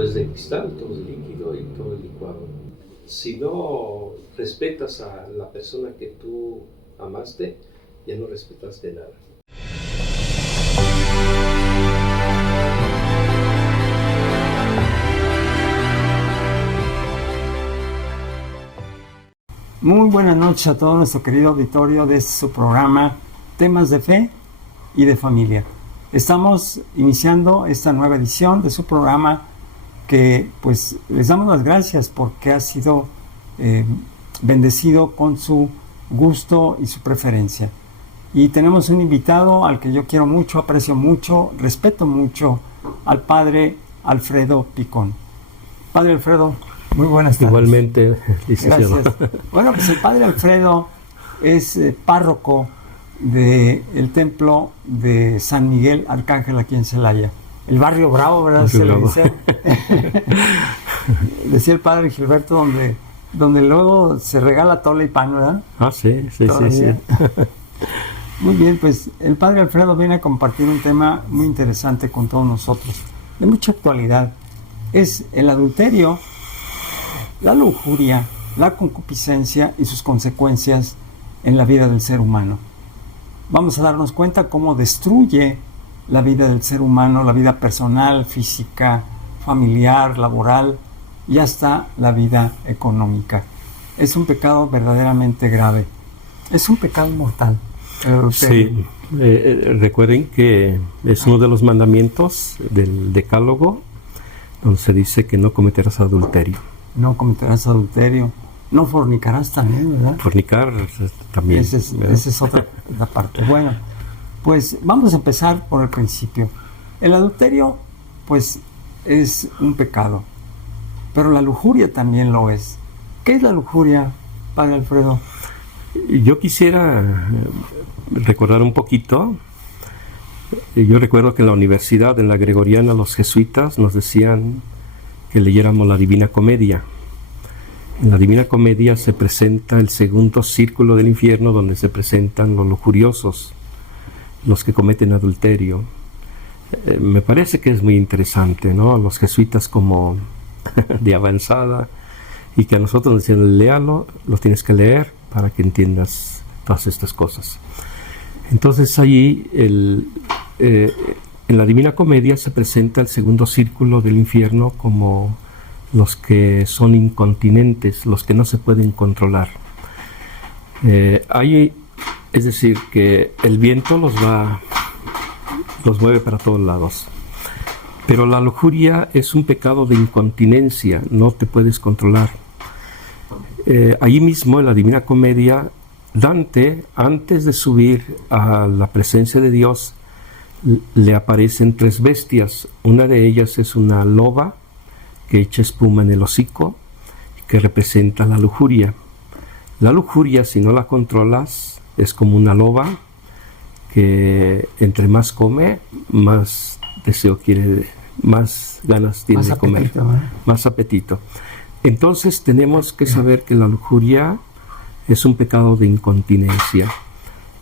todo es de cristal, todo es líquido y todo es licuado. Si no respetas a la persona que tú amaste, ya no respetaste nada. Muy buenas noches a todo nuestro querido auditorio de su programa Temas de Fe y de Familia. Estamos iniciando esta nueva edición de su programa que pues les damos las gracias porque ha sido bendecido con su gusto y su preferencia. Y tenemos un invitado al que yo quiero mucho, aprecio mucho, respeto mucho, al Padre Alfredo Picón. Padre Alfredo, muy buenas tardes. Igualmente, licenciado. Gracias. Bueno, pues el Padre Alfredo es párroco del templo de San Miguel Arcángel aquí en Celaya. El barrio Bravo, ¿verdad? Se le dice. Decía el Padre Gilberto, donde luego se regala tole y pan, ¿verdad? Ah, sí. Muy bien, pues el Padre Alfredo viene a compartir un tema muy interesante con todos nosotros, de mucha actualidad. Es el adulterio, la lujuria, la concupiscencia y sus consecuencias en la vida del ser humano. Vamos a darnos cuenta cómo destruye la vida del ser humano, la vida personal, física, familiar, laboral y hasta la vida económica. Es un pecado verdaderamente grave. Es un pecado mortal. Sí, recuerden que es uno de los mandamientos del Decálogo, donde se dice que no cometerás adulterio. No cometerás adulterio. No fornicarás también, ¿verdad? Fornicar también. Esa es otra la parte. Bueno, pues vamos a empezar por el principio. El adulterio, pues, es un pecado. Pero la lujuria también lo es. ¿Qué es la lujuria, Padre Alfredo? Yo quisiera recordar un poquito. Yo recuerdo que en la universidad, en la Gregoriana, los jesuitas nos decían que leyéramos la Divina Comedia. En la Divina Comedia se presenta el segundo círculo del infierno, donde se presentan los lujuriosos, los que cometen adulterio. Me parece que es muy interesante, ¿no? Los jesuitas como de avanzada, y que a nosotros nos decían, léalo, lo tienes que leer para que entiendas todas estas cosas. Entonces allí en la Divina Comedia se presenta el segundo círculo del infierno como los que son incontinentes, los que no se pueden controlar. Es decir, que el viento los mueve para todos lados. Pero la lujuria es un pecado de incontinencia, no te puedes controlar. Allí mismo en la Divina Comedia, Dante, antes de subir a la presencia de Dios, le aparecen tres bestias. Una de ellas es una loba que echa espuma en el hocico, que representa la lujuria. La lujuria, si no la controlas, es como una loba que entre más come, más deseo quiere, más ganas tiene de comer, más apetito. Entonces tenemos que saber que la lujuria es un pecado de incontinencia,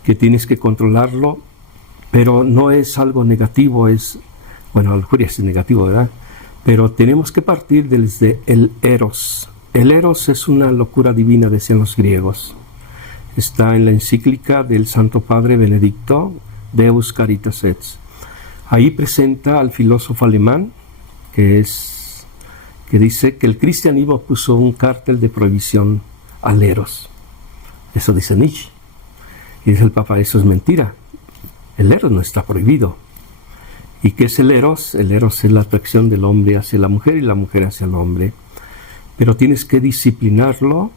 que tienes que controlarlo, pero no es algo negativo, bueno, la lujuria es negativo, ¿verdad? Pero tenemos que partir desde el eros. El eros es una locura divina, decían los griegos. Está en la encíclica del Santo Padre Benedicto, Deus Caritas Et. Ahí presenta al filósofo alemán, que dice que el cristianismo puso un cártel de prohibición al eros. Eso dice Nietzsche. Y dice el Papa, eso es mentira. El eros no está prohibido. ¿Y qué es el eros? El eros es la atracción del hombre hacia la mujer y la mujer hacia el hombre. Pero tienes que disciplinarlo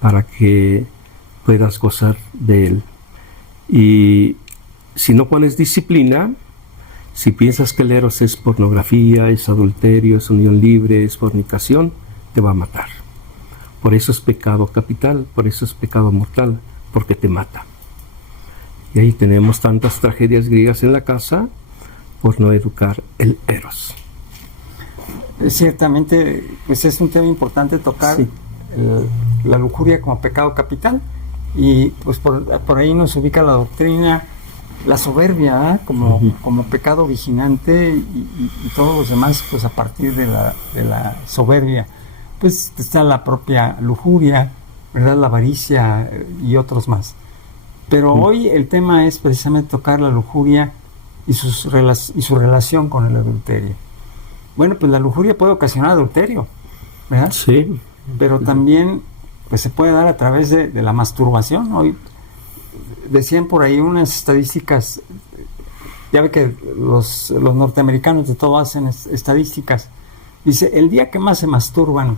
para que puedas gozar de él. Y si no pones disciplina, si piensas que el eros es pornografía, es adulterio, es unión libre, es fornicación, te va a matar. Por eso es pecado capital, por eso es pecado mortal, porque te mata. Y ahí tenemos tantas tragedias griegas en la casa por no educar el eros. Ciertamente, pues es un tema importante tocar, sí, la lujuria como pecado capital, y pues por ahí nos ubica la doctrina la soberbia, como pecado vigilante y todos los demás, pues a partir de la soberbia, pues está la propia lujuria, ¿verdad? La avaricia y otros más. Pero hoy el tema es precisamente tocar la lujuria y su relación con el adulterio. Bueno, pues la lujuria puede ocasionar adulterio, ¿verdad? Sí. Pero también pues se puede dar a través de la masturbación. Hoy decían por ahí unas estadísticas, ya ve que los norteamericanos de todo hacen estadísticas. Dice, el día que más se masturban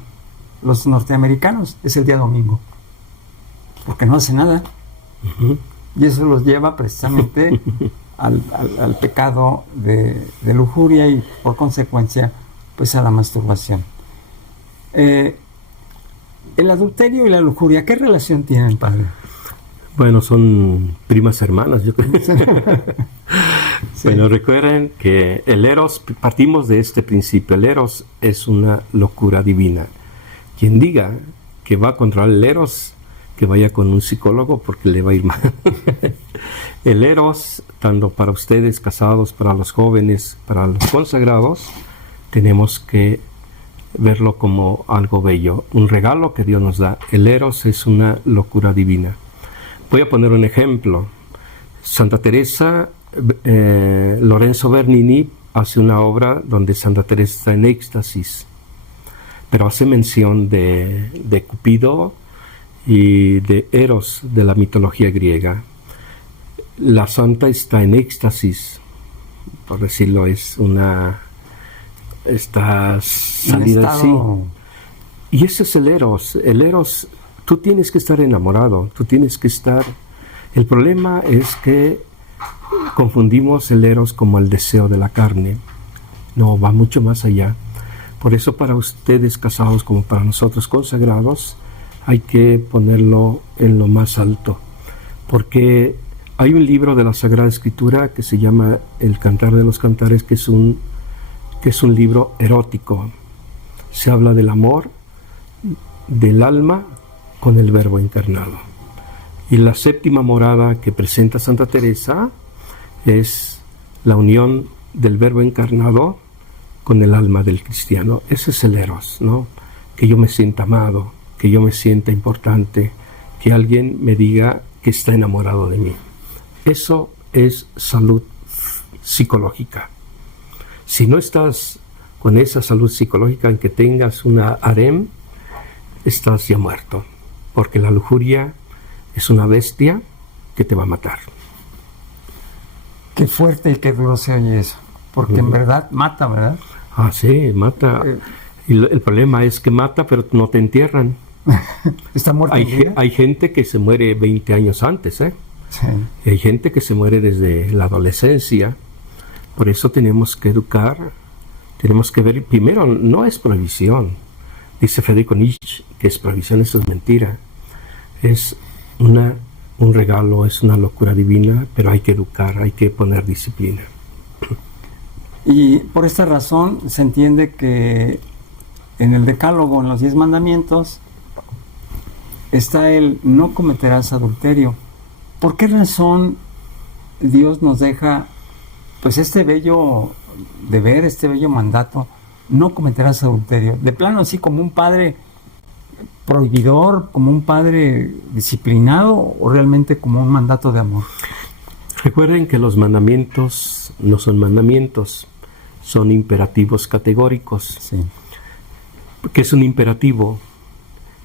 los norteamericanos es el día domingo, porque no hacen nada. Uh-huh. Y eso los lleva precisamente al pecado de lujuria y por consecuencia pues a la masturbación. El adulterio y la lujuria, ¿qué relación tienen, padre? Bueno, son primas hermanas, yo creo. Sí. Bueno, recuerden que el eros, partimos de este principio, el eros es una locura divina. Quien diga que va a controlar el eros, que vaya con un psicólogo porque le va a ir mal. El eros, tanto para ustedes casados, para los jóvenes, para los consagrados, tenemos que verlo como algo bello, un regalo que Dios nos da. El eros es una locura divina. Voy a poner un ejemplo. Santa Teresa, Lorenzo Bernini hace una obra donde Santa Teresa está en éxtasis, pero hace mención de Cupido y de Eros de la mitología griega. La santa está en éxtasis, por decirlo, está salida así. Y ese es el eros. El eros, tú tienes que estar enamorado, tú tienes que estar... El problema es que confundimos el eros como el deseo de la carne. No, va mucho más allá. Por eso para ustedes casados como para nosotros consagrados hay que ponerlo en lo más alto. Porque hay un libro de la Sagrada Escritura que se llama El Cantar de los Cantares, que es un libro erótico. Se habla del amor del alma con el Verbo encarnado. Y la séptima morada que presenta Santa Teresa es la unión del Verbo encarnado con el alma del cristiano. Ese es el eros, ¿no? Que yo me sienta amado, que yo me sienta importante, que alguien me diga que está enamorado de mí. Eso es salud psicológica. Si no estás con esa salud psicológica en que tengas una harem, estás ya muerto, porque la lujuria es una bestia que te va a matar. Qué fuerte y qué duro se oye eso, porque en verdad mata, ¿verdad? Ah, sí, mata. Y el problema es que mata, pero no te entierran. ¿Está muerto? Hay gente que se muere 20 años antes, ¿eh? Sí. Hay gente que se muere desde la adolescencia. Por eso tenemos que educar, tenemos que ver, primero, no es prohibición. Dice Federico Nietzsche que es prohibición, eso es mentira. Es un regalo, es una locura divina, pero hay que educar, hay que poner disciplina. Y por esta razón se entiende que en el Decálogo, en los 10 mandamientos, está el no cometerás adulterio. ¿Por qué razón Dios nos deja pues este bello deber, este bello mandato, no cometerás adulterio? De plano así como un padre prohibidor, como un padre disciplinado, o realmente como un mandato de amor. Recuerden que los mandamientos no son mandamientos, son imperativos categóricos. Sí. ¿Qué es un imperativo?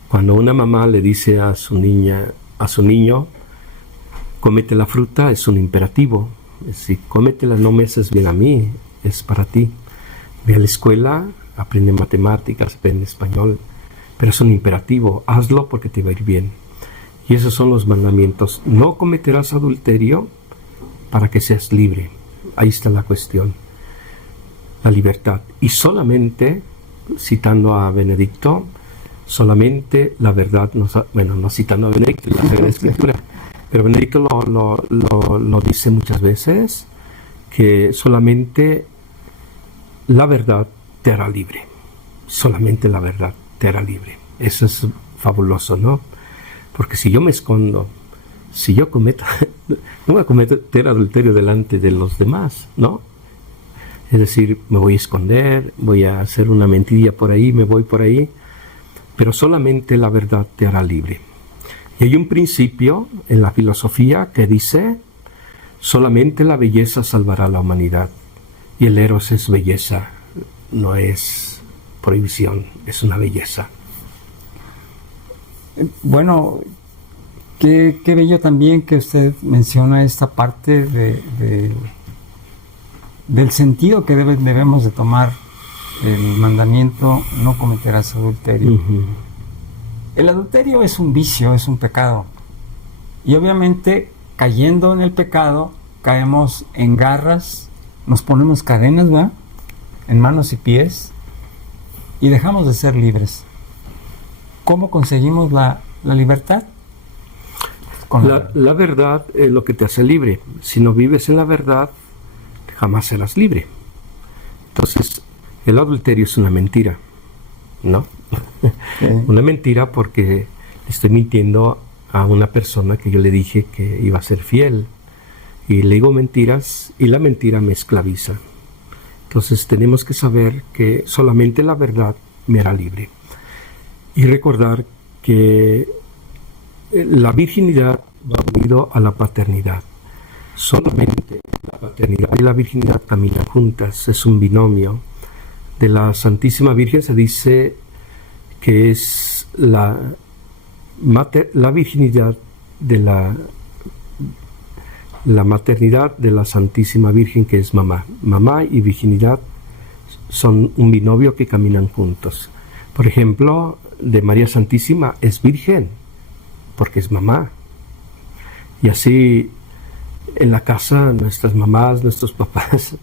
Cuando una mamá le dice a su niño, cómete la fruta, es un imperativo. Es decir, cómetela, no me haces bien a mí, es para ti. Ve a la escuela, aprende matemáticas, aprende español, pero es un imperativo, hazlo porque te va a ir bien. Y esos son los mandamientos. No cometerás adulterio para que seas libre. Ahí está la cuestión, la libertad. Y solamente, citando a Benedicto, solamente la verdad, no citando a Benedicto, la Sagrada Escritura, pero Benedicto lo dice muchas veces, que solamente la verdad te hará libre. Solamente la verdad te hará libre. Eso es fabuloso, ¿no? Porque si yo me escondo si yo cometo, no voy a cometer adulterio delante de los demás, ¿no? Es decir, me voy a esconder, voy a hacer una mentirilla por ahí, me voy por ahí, pero solamente la verdad te hará libre. Y hay un principio en la filosofía que dice, solamente la belleza salvará a la humanidad. Y el eros es belleza, no es prohibición, es una belleza. Bueno, qué bello también que usted menciona esta parte del sentido que debemos de tomar el mandamiento, no cometerás adulterio. Uh-huh. El adulterio es un vicio, es un pecado. Y obviamente, cayendo en el pecado, caemos en garras, nos ponemos cadenas, ¿verdad?, en manos y pies, y dejamos de ser libres. ¿Cómo conseguimos la libertad? La verdad es lo que te hace libre. Si no vives en la verdad, jamás serás libre. Entonces, el adulterio es una mentira, ¿no? Una mentira porque estoy mintiendo a una persona que yo le dije que iba a ser fiel. Y le digo mentiras y la mentira me esclaviza. Entonces tenemos que saber que solamente la verdad me hará libre. Y recordar que la virginidad va unido a la paternidad. Solamente la paternidad y la virginidad caminan juntas, es un binomio. De la Santísima Virgen se dice que es la virginidad de la maternidad de la Santísima Virgen, que es mamá. Mamá y virginidad son un binomio que caminan juntos. Por ejemplo, de María Santísima es virgen, porque es mamá. Y así en la casa nuestras mamás, nuestros papás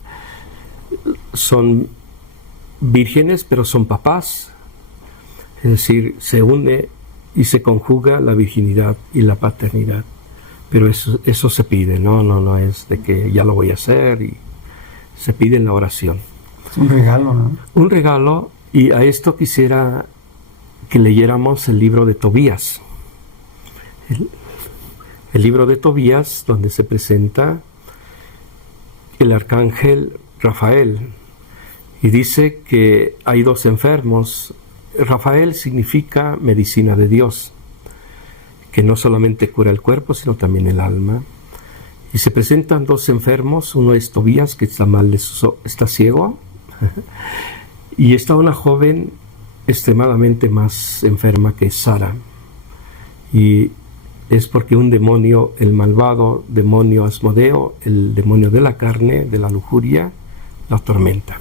son vírgenes, pero son papás. Es decir, se une y se conjuga la virginidad y la paternidad. Pero eso se pide, no es de que ya lo voy a hacer, y se pide en la oración. Es un regalo, ¿no? Un regalo, y a esto quisiera que leyéramos el libro de Tobías. El libro de Tobías, donde se presenta el arcángel Rafael, y dice que hay dos enfermos. Rafael significa medicina de Dios, que no solamente cura el cuerpo, sino también el alma. Y se presentan dos enfermos, uno es Tobías, que está ciego, y está una joven extremadamente más enferma, que es Sara. Y es porque un demonio, el malvado demonio Asmodeo, el demonio de la carne, de la lujuria, la atormenta.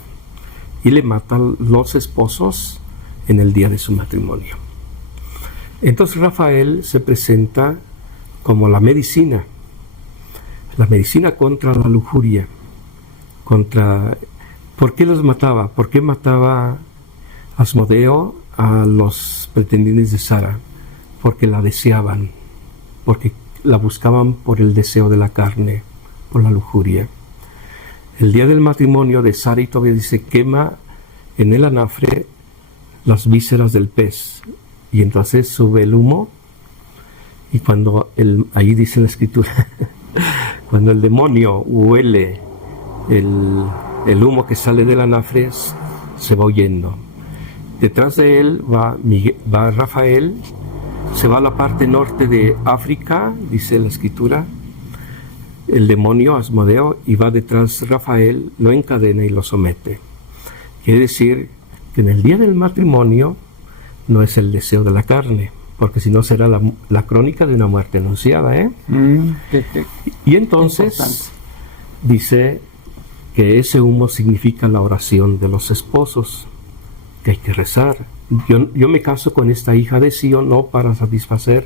Y le mata a los esposos en el día de su matrimonio. Entonces Rafael se presenta como la medicina contra la lujuria, ¿Por qué los mataba? ¿Por qué mataba Asmodeo a los pretendientes de Sara? Porque la deseaban, porque la buscaban por el deseo de la carne, por la lujuria. El día del matrimonio de Sara y Tobías dice, quema en el anafre las vísceras del pez, y entonces sube el humo, y ahí dice la escritura, cuando el demonio huele el humo que sale del anafre, se va huyendo. Detrás de él va Rafael, se va a la parte norte de África, dice la escritura, el demonio Asmodeo, y va detrás Rafael, lo encadena y lo somete. Quiere decir que en el día del matrimonio no es el deseo de la carne, porque si no será la crónica de una muerte anunciada, y entonces dice que ese humo significa la oración de los esposos, que hay que rezar. Yo me caso con esta hija de Sion no para satisfacer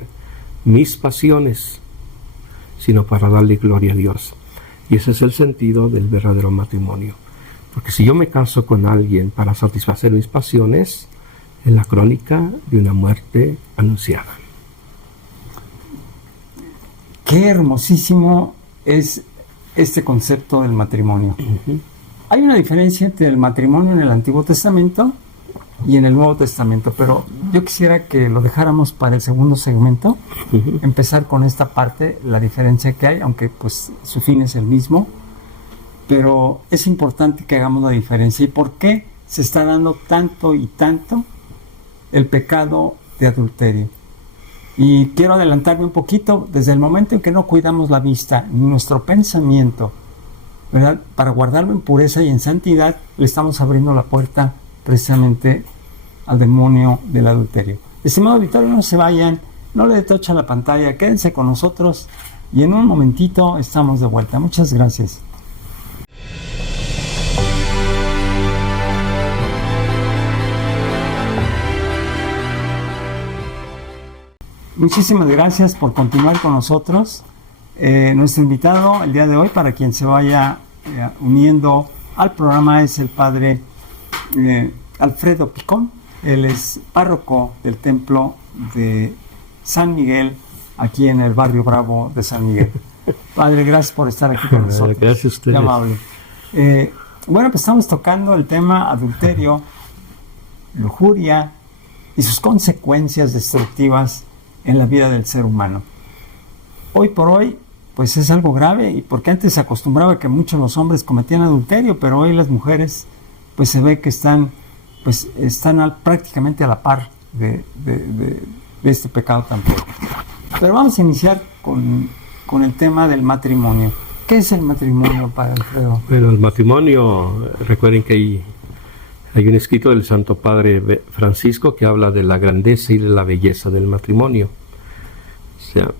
mis pasiones, sino para darle gloria a Dios. Y ese es el sentido del verdadero matrimonio. Porque si yo me caso con alguien para satisfacer mis pasiones, es la crónica de una muerte anunciada. Qué hermosísimo es este concepto del matrimonio. Uh-huh. ¿Hay una diferencia entre el matrimonio en el Antiguo Testamento y en el Nuevo Testamento. Pero yo quisiera que lo dejáramos para el segundo segmento, empezar con esta parte, la diferencia que hay, aunque pues su fin es el mismo, pero es importante que hagamos la diferencia. ¿Y por qué se está dando tanto y tanto el pecado de adulterio? Y quiero adelantarme un poquito. Desde el momento en que no cuidamos la vista ni nuestro pensamiento, ¿verdad?, para guardarlo en pureza y en santidad, le estamos abriendo la puerta precisamente al demonio del adulterio. Estimado auditorio, no se vayan, no le detochen la pantalla, quédense con nosotros y en un momentito estamos de vuelta. Muchas gracias. Muchísimas gracias por continuar con nosotros. Nuestro invitado el día de hoy, para quien se vaya uniendo al programa, es el padre Alfredo Picón. Él es párroco del templo de San Miguel, aquí en el barrio Bravo de San Miguel. Padre, gracias por estar aquí con nosotros. Gracias a ustedes. Qué amable. Bueno, pues estamos tocando el tema adulterio, lujuria y sus consecuencias destructivas en la vida del ser humano. Hoy por hoy, pues es algo grave, y porque antes se acostumbraba que muchos los hombres cometían adulterio, pero hoy las mujeres, pues se ve que están prácticamente a la par de este pecado tan fuerte. Pero vamos a iniciar con el tema del matrimonio. ¿Qué es el matrimonio, Padre Alfredo? Bueno, el matrimonio, recuerden que hay un escrito del Santo Padre Francisco que habla de la grandeza y de la belleza del matrimonio. O sea,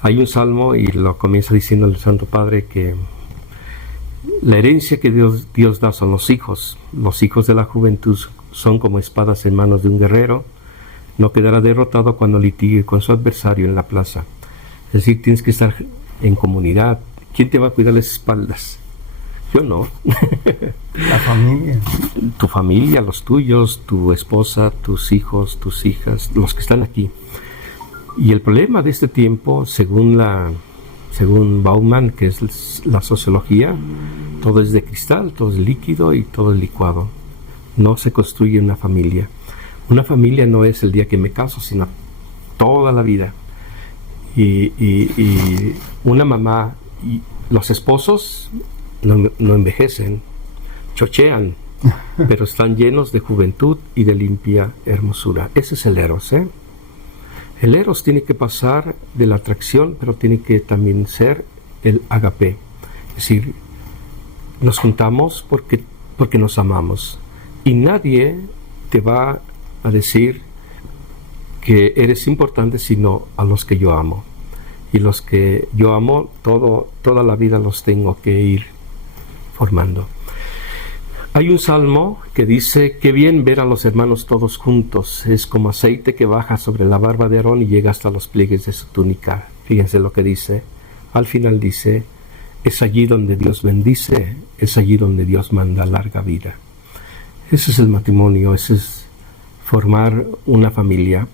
hay un salmo y lo comienza diciendo el Santo Padre que la herencia que Dios da son los hijos. Los hijos de la juventud son como espadas en manos de un guerrero. No quedará derrotado cuando litigue con su adversario en la plaza. Es decir, tienes que estar en comunidad. ¿Quién te va a cuidar las espaldas? Yo no. La familia. Tu familia, los tuyos, tu esposa, tus hijos, tus hijas, los que están aquí. Y el problema de este tiempo, según Bauman, que es la sociología, todo es de cristal, todo es líquido y todo es licuado. No se construye una familia. Una familia no es el día que me caso, sino toda la vida. Y una mamá, y los esposos no envejecen, chochean, pero están llenos de juventud y de limpia hermosura. Ese es el eros, ¿eh? El eros tiene que pasar de la atracción, pero tiene que también ser el agape. Es decir, nos juntamos porque nos amamos. Y nadie te va a decir que eres importante sino a los que yo amo. Y los que yo amo, toda la vida los tengo que ir formando. Hay un salmo que dice: qué bien ver a los hermanos todos juntos, es como aceite que baja sobre la barba de Aarón y llega hasta los pliegues de su túnica. Fíjense lo que dice. Al final dice: es allí donde Dios bendice, es allí donde Dios manda larga vida. Ese es el matrimonio, ese es formar una familia.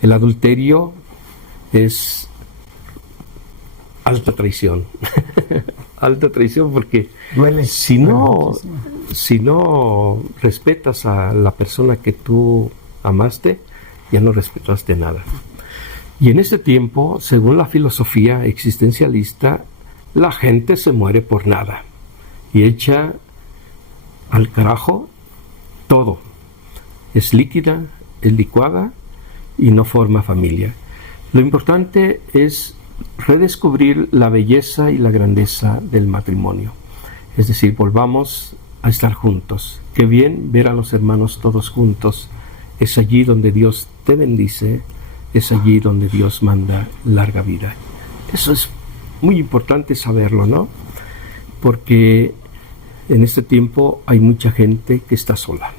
El adulterio es alta traición. Alta traición porque duele. Si no respetas a la persona que tú amaste, ya no respetaste nada. Y en este tiempo, según la filosofía existencialista, la gente se muere por nada y echa al carajo todo. Es líquida, es licuada y no forma familia. Lo importante es redescubrir la belleza y la grandeza del matrimonio. Es decir, volvamos a estar juntos. Qué bien ver a los hermanos todos juntos. Es allí donde Dios te bendice, es allí donde Dios manda larga vida. Eso es muy importante saberlo, ¿no? Porque en este tiempo hay mucha gente que está sola.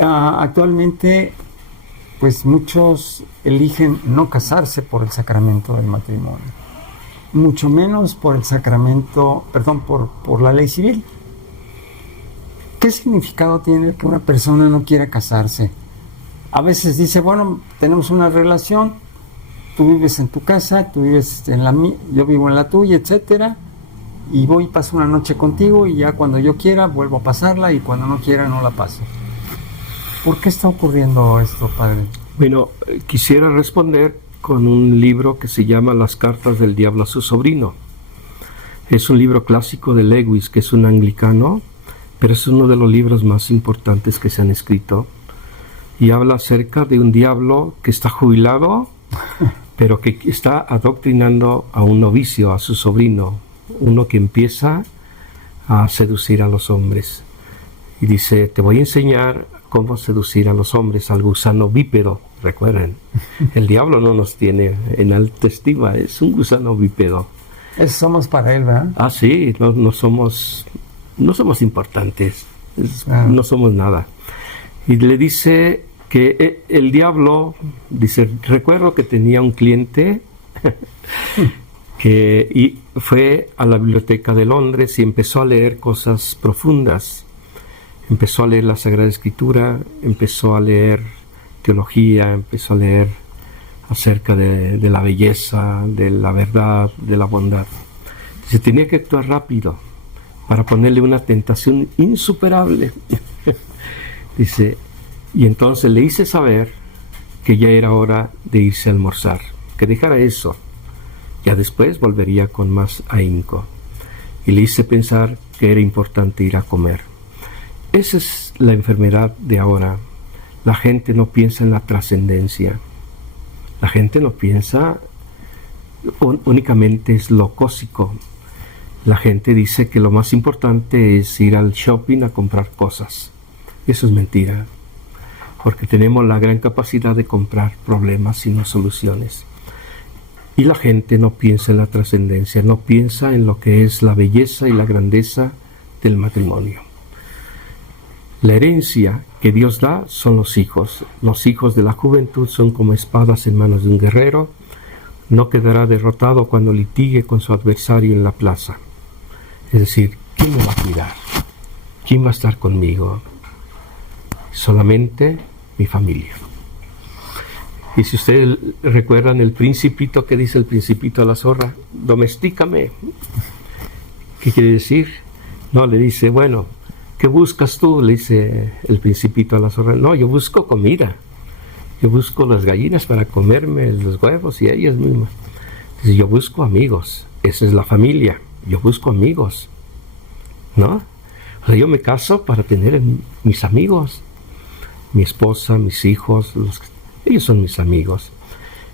Actualmente, pues muchos eligen no casarse por el sacramento del matrimonio, mucho menos por el sacramento, por la ley civil. ¿Qué significado tiene que una persona no quiera casarse? A veces dice, bueno, tenemos una relación, tú vives en tu casa, tú vives en la mía, yo vivo en la tuya, etcétera, y voy y paso una noche contigo y ya cuando yo quiera vuelvo a pasarla y cuando no quiera no la paso. ¿Por qué está ocurriendo esto, padre? Bueno, quisiera responder con un libro que se llama Las cartas del diablo a su sobrino. Es un libro clásico de Lewis, que es un anglicano, pero es uno de los libros más importantes que se han escrito. Y habla acerca de un diablo que está jubilado, pero que está adoctrinando a un novicio, a su sobrino, uno que empieza a seducir a los hombres. Y dice, te voy a enseñar cómo seducir a los hombres, al gusano bípedo. Recuerden, el diablo no nos tiene en alta estima, es un gusano bípedo. Eso somos para él, ¿verdad? Ah, sí, no somos importantes, no somos nada. Y le dice que el diablo, dice, recuerdo que tenía un cliente que fue a la biblioteca de Londres y empezó a leer cosas profundas. Empezó a leer la Sagrada Escritura, empezó a leer teología, empezó a leer acerca de la belleza, de la verdad, de la bondad. Se tenía que actuar rápido para ponerle una tentación insuperable. Dice, y entonces le hice saber que ya era hora de irse a almorzar, que dejara eso. Ya después volvería con más ahínco. Y le hice pensar que era importante ir a comer. Esa es la enfermedad de ahora. La gente no piensa en la trascendencia. La gente no piensa únicamente es lo cósico. La gente dice que lo más importante es ir al shopping a comprar cosas. Eso es mentira, porque tenemos la gran capacidad de comprar problemas y no soluciones. Y la gente no piensa en la trascendencia, no piensa en lo que es la belleza y la grandeza del matrimonio. La herencia que Dios da son los hijos. Los hijos de la juventud son como espadas en manos de un guerrero. No quedará derrotado cuando litigue con su adversario en la plaza. Es decir, ¿quién me va a cuidar? ¿Quién va a estar conmigo? Solamente mi familia. Y si ustedes recuerdan el principito, que dice el principito a la zorra, domestícame. ¿Qué quiere decir? No, le dice, bueno, ¿qué buscas tú? Le dice el principito a la zorra. No, yo busco comida. Yo busco las gallinas para comerme los huevos y ellas mismas. Dice, yo busco amigos. Esa es la familia. Yo busco amigos. ¿No? O sea, yo me caso para tener mis amigos. Mi esposa, mis hijos, ellos son mis amigos.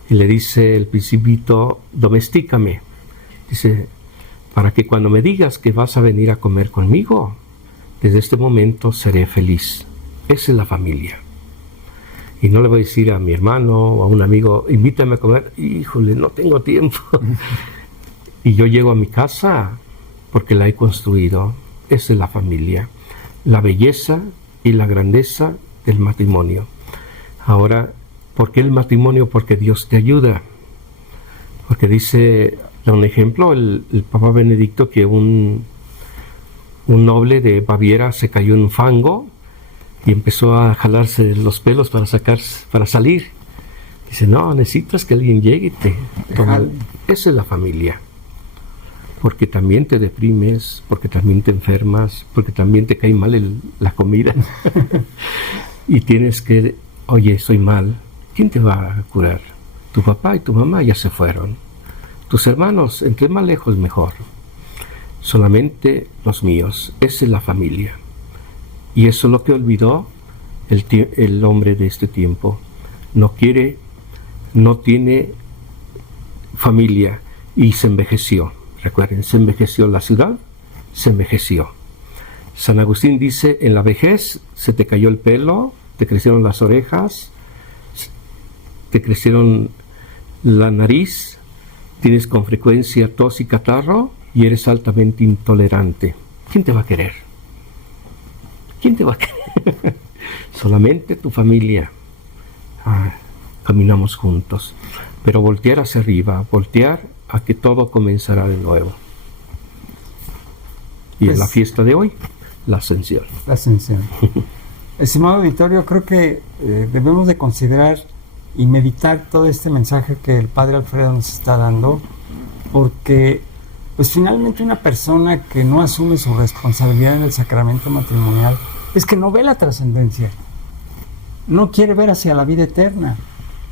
Y le dice el principito, domestícame. Dice, para que cuando me digas que vas a venir a comer conmigo, desde este momento seré feliz. Esa es la familia. Y no le voy a decir a mi hermano o a un amigo, invítame a comer. Híjole, no tengo tiempo. Y yo llego a mi casa porque la he construido. Esa es la familia. La belleza y la grandeza del matrimonio. Ahora, ¿por qué el matrimonio? Porque Dios te ayuda. Porque dice, da un ejemplo, el Papa Benedicto, que un noble de Baviera se cayó en un fango y empezó a jalarse los pelos para salir. Dice, no, necesitas que alguien llegue y te tome. Esa es la familia. Porque también te deprimes, porque también te enfermas, porque también te cae mal la comida. Y tienes que, oye, estoy mal. ¿Quién te va a curar? Tu papá y tu mamá ya se fueron. Tus hermanos, entre más lejos mejor. Solamente los míos. Esa es la familia. Y eso es lo que olvidó el hombre de este tiempo. No tiene familia y se envejeció. Recuerden, se envejeció la ciudad, se envejeció. San Agustín dice, en la vejez se te cayó el pelo, te crecieron las orejas, te crecieron la nariz, tienes con frecuencia tos y catarro y eres altamente intolerante. ¿Quién te va a querer? ¿Quién te va a querer? Solamente tu familia. Caminamos juntos. Pero voltear hacia arriba, voltear a que todo comenzará de nuevo. Y en la fiesta de hoy, la ascensión. La ascensión. Estimado auditorio, creo que debemos de considerar y meditar todo este mensaje que el Padre Alfredo nos está dando, porque pues finalmente una persona que no asume su responsabilidad en el sacramento matrimonial es que no ve la trascendencia, no quiere ver hacia la vida eterna.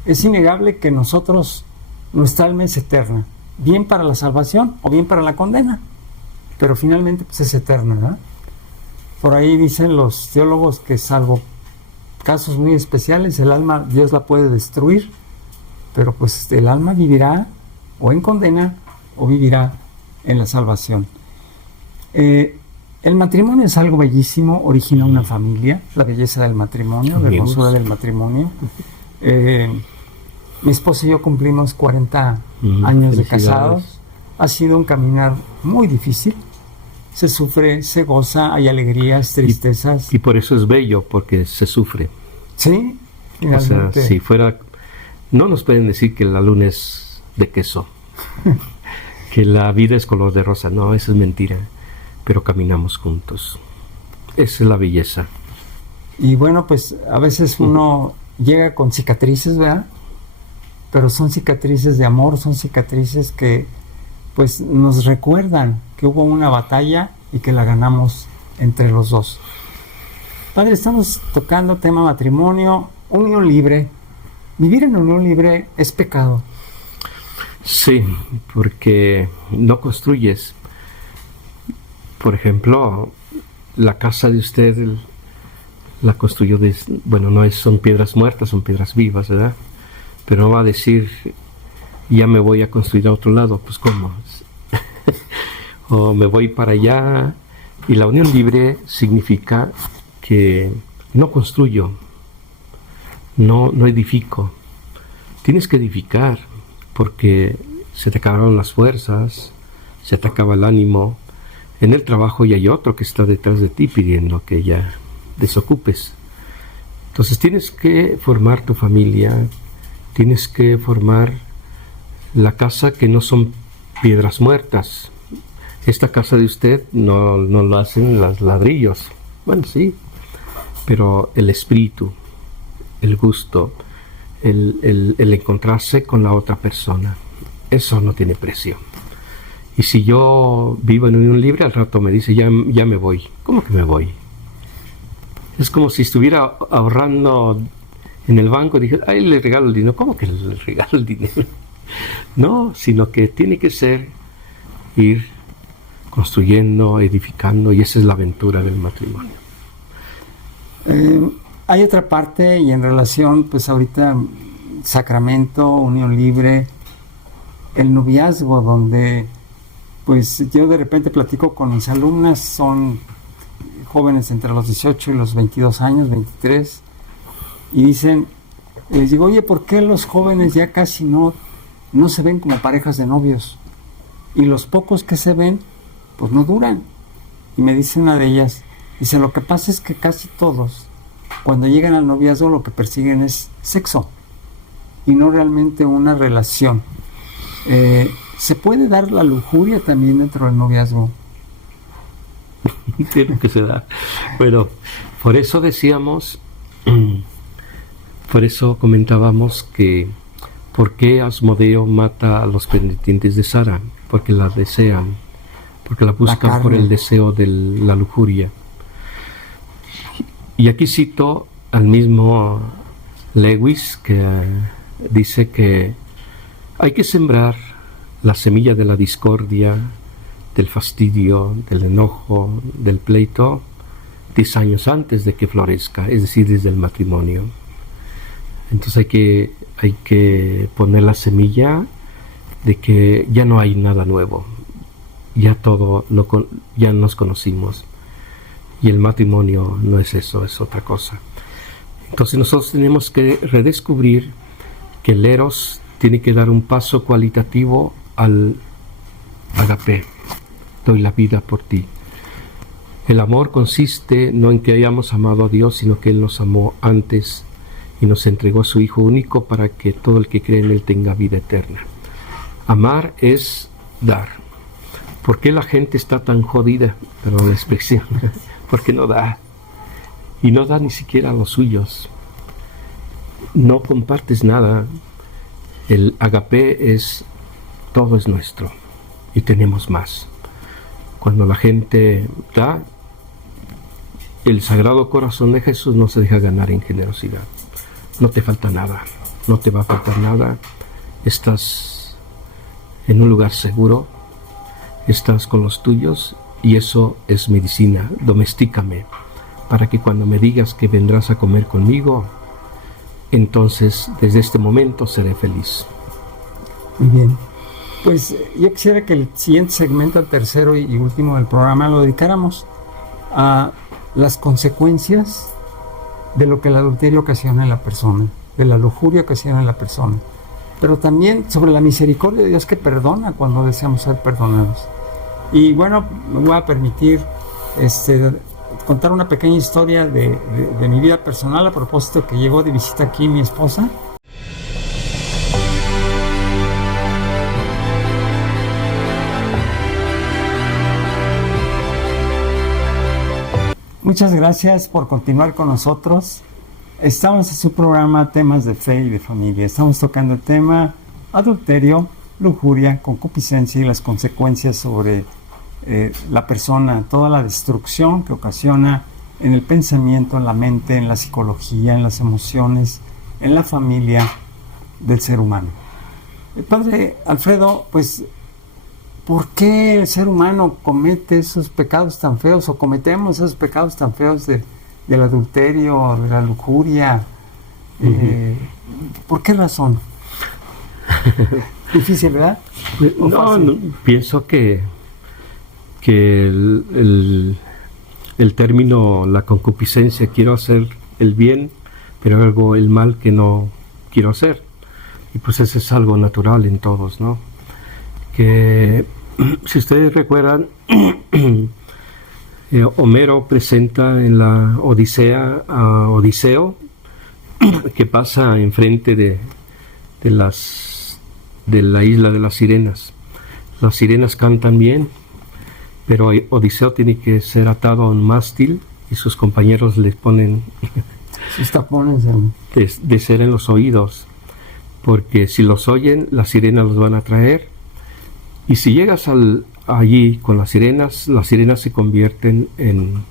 Es innegable que nosotros, nuestra alma es eterna, bien para la salvación o bien para la condena, pero finalmente pues es eterna, ¿no? Por ahí dicen los teólogos que salvo casos muy especiales, el alma Dios la puede destruir, pero pues el alma vivirá o en condena o vivirá en la salvación. El matrimonio es algo bellísimo, origina una familia, la belleza del matrimonio, la hermosura del matrimonio. Mi esposo y yo cumplimos 40 años de casados. Ha sido un caminar muy difícil. Se sufre, se goza, hay alegrías, tristezas. Y por eso es bello, porque se sufre. Sí, finalmente. O sea, si fuera... No nos pueden decir que la luna es de queso, que la vida es color de rosa. No, eso es mentira. Pero caminamos juntos. Esa es la belleza. Y bueno, pues a veces uno llega con cicatrices, ¿verdad? Pero son cicatrices de amor, son cicatrices que pues nos recuerdan que hubo una batalla y que la ganamos entre los dos. Padre, estamos tocando tema matrimonio, unión libre. Vivir en unión libre es pecado. Sí, porque no construyes. Por ejemplo, la casa de usted la construyó no son piedras muertas, son piedras vivas, ¿verdad? Pero no va a decir, ya me voy a construir a otro lado, pues ¿cómo? O me voy para allá. Y la unión libre significa que no construyo, no edifico. Tienes que edificar, porque se te acabaron las fuerzas, se te acaba el ánimo. En el trabajo ya hay otro que está detrás de ti pidiendo que ya desocupes. Entonces tienes que formar tu familia, tienes que formar la casa, que no son piedras muertas. Esta casa de usted no lo hacen los ladrillos. Bueno, sí, pero el espíritu, el gusto, el encontrarse con la otra persona, eso no tiene precio. Y si yo vivo en unión libre, al rato me dice, ya me voy. ¿Cómo que me voy? Es como si estuviera ahorrando en el banco y dije, ay, le regalo el dinero. ¿Cómo que le regalo el dinero? No, sino que tiene que ser ir construyendo, edificando, y esa es la aventura del matrimonio. Hay otra parte, y en relación, pues ahorita, sacramento, unión libre, el noviazgo, donde pues yo de repente platico con mis alumnas, son jóvenes entre los 18 y los 22 años, 23, y dicen, les digo, oye, ¿por qué los jóvenes ya casi no se ven como parejas de novios? Y los pocos que se ven, pues no duran. Y me dice una de ellas, dice, lo que pasa es que casi todos, cuando llegan al noviazgo, lo que persiguen es sexo, y no realmente una relación. ¿Se puede dar la lujuria también dentro del noviazgo? Tiene que se da. Bueno, por eso decíamos, por eso comentábamos que ¿por qué Asmodeo mata a los pendientes de Sara? Porque la desean, porque la buscan por el deseo de la lujuria. Y aquí cito al mismo Lewis, que dice que hay que sembrar la semilla de la discordia, del fastidio, del enojo, del pleito, 10 años antes de que florezca, es decir, desde el matrimonio. Entonces hay que poner la semilla de que ya no hay nada nuevo, ya ya nos conocimos, y el matrimonio no es eso, es otra cosa. Entonces nosotros tenemos que redescubrir que el eros tiene que dar un paso cualitativo al agape, doy la vida por ti. El amor consiste no en que hayamos amado a Dios, sino que Él nos amó antes y nos entregó a su Hijo único para que todo el que cree en Él tenga vida eterna. Amar es dar. ¿Por qué la gente está tan jodida? Perdón la expresión. Porque no da. Y no da ni siquiera a los suyos. No compartes nada. El agape es, todo es nuestro. y tenemos más. Cuando la gente da, el Sagrado Corazón de Jesús no se deja ganar en generosidad. No te falta nada, no te va a faltar nada. Estás en un lugar seguro, estás con los tuyos, y eso es medicina. Domestícame, para que cuando me digas que vendrás a comer conmigo, entonces desde este momento seré feliz. Muy bien. Pues yo quisiera que el siguiente segmento, el tercero y último del programa, lo dedicáramos a las consecuencias de lo que el adulterio ocasiona en la persona, de la lujuria ocasiona en la persona, pero también sobre la misericordia de Dios que perdona cuando deseamos ser perdonados. Y bueno, me voy a permitir contar una pequeña historia de mi vida personal, a propósito que llegó de visita aquí mi esposa. Muchas gracias por continuar con nosotros. Estamos en su programa Temas de Fe y de Familia. Estamos tocando el tema adulterio, lujuria, concupiscencia y las consecuencias sobre la persona, toda la destrucción que ocasiona en el pensamiento, en la mente, en la psicología, en las emociones, en la familia del ser humano. Padre Alfredo, pues, ¿por qué el ser humano comete esos pecados tan feos, o cometemos esos pecados tan feos del adulterio, de la lujuria? ¿Por qué razón? Difícil, ¿verdad? No, pienso que el término, la concupiscencia, quiero hacer el bien, pero hago el mal que no quiero hacer. Y pues eso es algo natural en todos, ¿no? Que si ustedes recuerdan, Homero presenta en la Odisea a Odiseo, que pasa enfrente de la isla de las sirenas. Las sirenas cantan bien, pero Odiseo tiene que ser atado a un mástil y sus compañeros les ponen sus tapones de cera en los oídos, porque si los oyen, las sirenas los van a traer, y si llegas allí con las sirenas se convierten en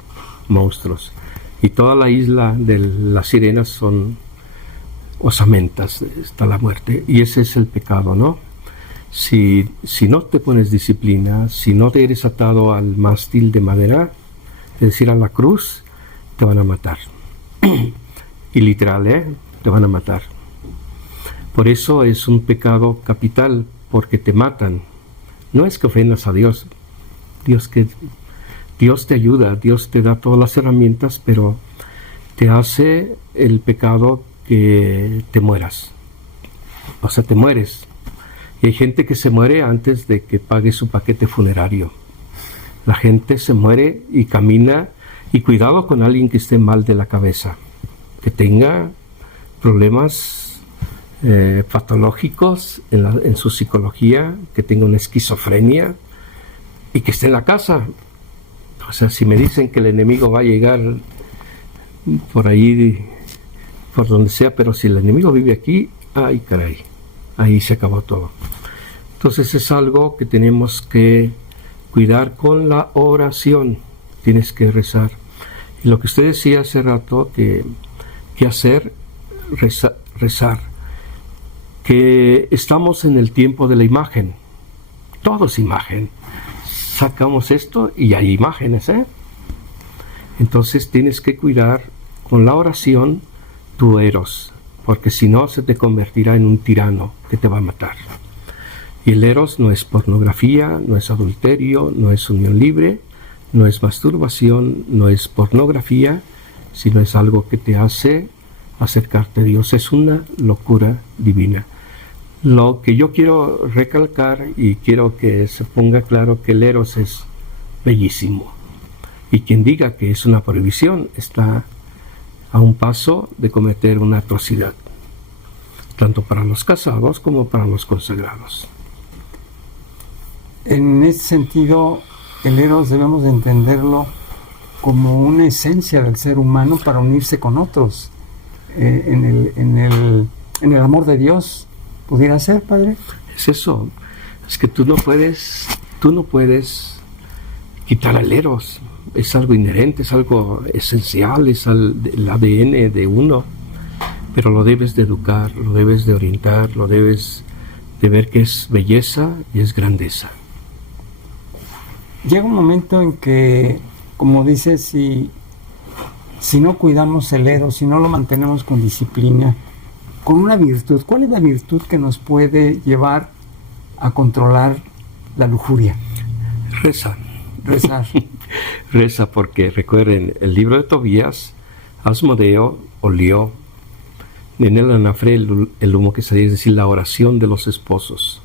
monstruos, y toda la isla de las sirenas son osamentas, está la muerte, y ese es el pecado, ¿no? Si no te pones disciplina, si no te eres atado al mástil de madera, es decir, a la cruz, te van a matar. Y literal, te van a matar. Por eso es un pecado capital, porque te matan. No es que ofendas a Dios. Dios te ayuda, Dios te da todas las herramientas, pero te hace el pecado que te mueras. O sea, te mueres. Y hay gente que se muere antes de que pague su paquete funerario. La gente se muere y camina, y cuidado con alguien que esté mal de la cabeza, que tenga problemas patológicos en su psicología, que tenga una esquizofrenia y que esté en la casa. O sea, si me dicen que el enemigo va a llegar por ahí, por donde sea, pero si el enemigo vive aquí, ay caray, ahí se acabó todo. Entonces es algo que tenemos que cuidar con la oración. Tienes que rezar. Y lo que usted decía hace rato, que hacer, rezar. Que estamos en el tiempo de la imagen. Todo es imagen. Sacamos esto y hay imágenes, Entonces tienes que cuidar con la oración tu eros, porque si no se te convertirá en un tirano que te va a matar. Y el eros no es pornografía, no es adulterio, no es unión libre, no es masturbación, no es pornografía, sino es algo que te hace acercarte a Dios. Es una locura divina. Lo que yo quiero recalcar, y quiero que se ponga claro, que el eros es bellísimo. Y quien diga que es una prohibición está a un paso de cometer una atrocidad, tanto para los casados como para los consagrados. En ese sentido, el eros debemos de entenderlo como una esencia del ser humano para unirse con otros, en el amor de Dios. ¿Pudiera ser, Padre? Es eso, es que tú no puedes Tú no puedes quitar al eros, es algo inherente, es algo esencial, es el ADN de uno, pero lo debes de educar, lo debes de orientar, lo debes de ver que es belleza y es grandeza. Llega un momento en que, como dices, si no cuidamos el eros, si no lo mantenemos con disciplina, con una virtud, ¿cuál es la virtud que nos puede llevar a controlar la lujuria? Rezar. Rezar. Porque recuerden, el libro de Tobías, Asmodeo olió en el anafre el humo que salía, es decir, la oración de los esposos.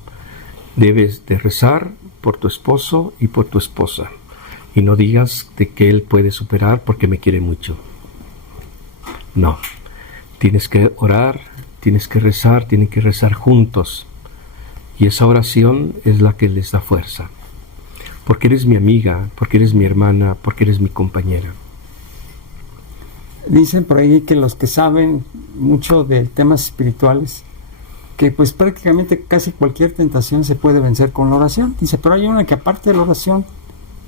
Debes de rezar por tu esposo y por tu esposa, y no digas de que él puede superar porque me quiere mucho. No, tienes que orar, tienes que rezar, tienen que rezar juntos, y esa oración es la que les da fuerza, porque eres mi amiga, porque eres mi hermana, porque eres mi compañera. Dicen por ahí que los que saben mucho de temas espirituales, que pues prácticamente casi cualquier tentación se puede vencer con la oración. Dice, pero hay una que aparte de la oración